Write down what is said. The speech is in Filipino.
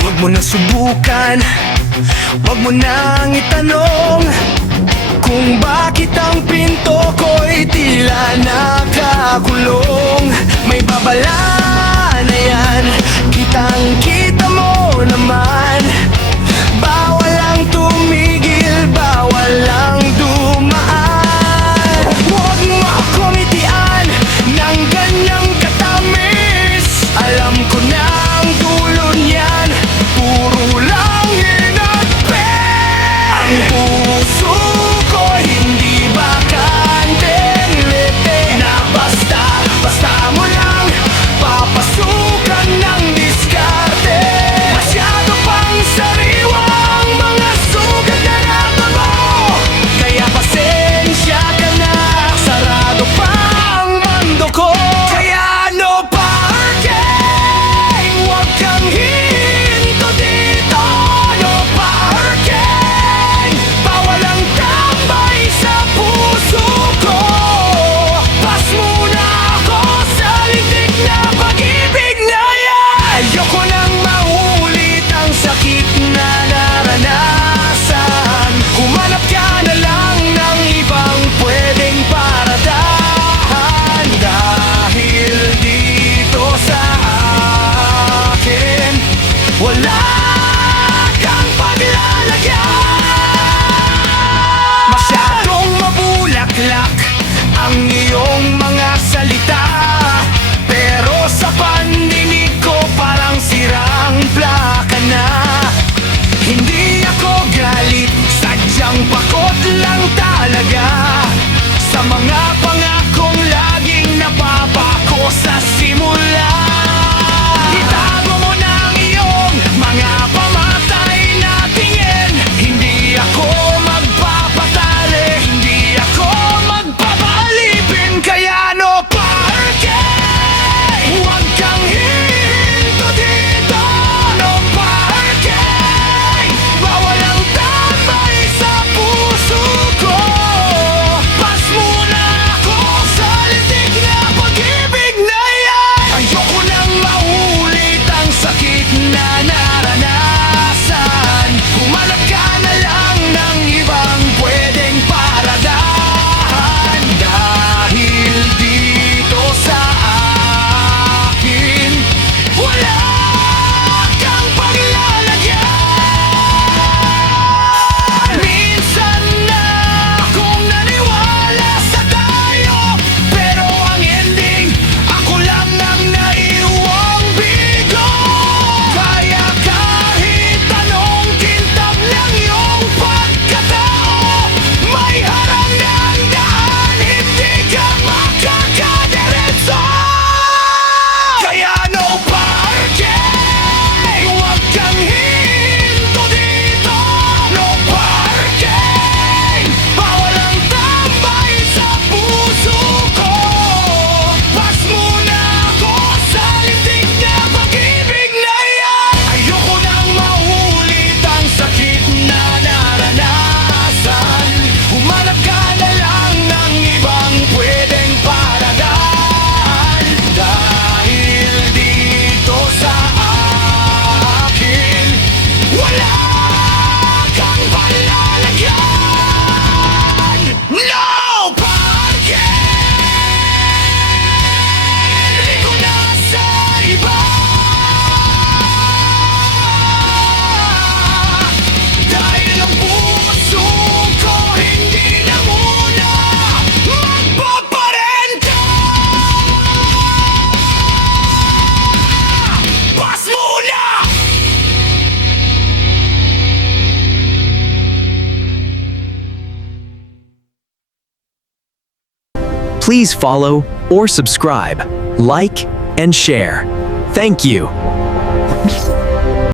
Huwag mo na subukan, huwag mo nang itanong kung bakit ang pinto ko'y tila nakakulong. May babala na yan, kitang-kita mo naman. Bawal ang tumigil, bawal ang dumaan. Huwag mo akong itian ng ganyang katamis. Alam ko na ang dulo niyan, puro lang hinagpit. Ang puso ko hindi bakanteng lete na basta mo lang papasukan ng diskarte. Masyado pang sariwang mga sugat na natamo, kaya pasensya ka na, sarado pa ang mundo ko. Kaya no parking, huwag kang hihinto dito. No parking, bawal ang tambay sa puso ko. Pas muna ako sa lintik na pag-ibig na yan. Ayoko nang maulit ang sakit na naranasan. Humanap ka na lang ng ibang pwedeng paradahan. Dahil dito sa akin wala kang paglalagyan. Masyadong mabulaklak ang iyong mga salita, pero sa pandinig ko parang sirang plaka na. Hindi ako galit, sadyang pakot lang talaga sa mga pangakong laging napapako sa simula. Itago mo na ang iyong mga pamatay na tingin. Hindi ako magpapatali, hindi ako magpapalipin. Kaya no parking, huwag kang hihinto dito. No parking, bawal ang tambay sa puso ko. Pas muna ako sa lintik na pag-ibig na yan. Ayoko nang maulit ang sakit na naranasan. Humanap ka na lang ng ibang pwedeng paradahan. Dahil dito sa akin wala kang paglalagyan. Minsan na akong naniwala sa tayo, pero ang ending ako lang ang naiwang bigo. Kaya kahit anong kintab ng iyong pagkatao, may harang ng daan, hindi ka makakadiretso. Kaya no parking, huwag kang hihinto dito. No parking, bawal ang tambay sa puso ko. Pas muna ako sa lintik na pag-ibig na yan. Ayoko nang maulit ang sakit na naranasan. Humanap ka na lang ng ibang pwedeng paradahan. Dahil dito sa akin wala kang palalagyan. No parking! Hindi ko na sa iba, dahil ang puso ko hindi na muna magpaparenta. Pas muna! Please follow or subscribe, like, and share. Thank you.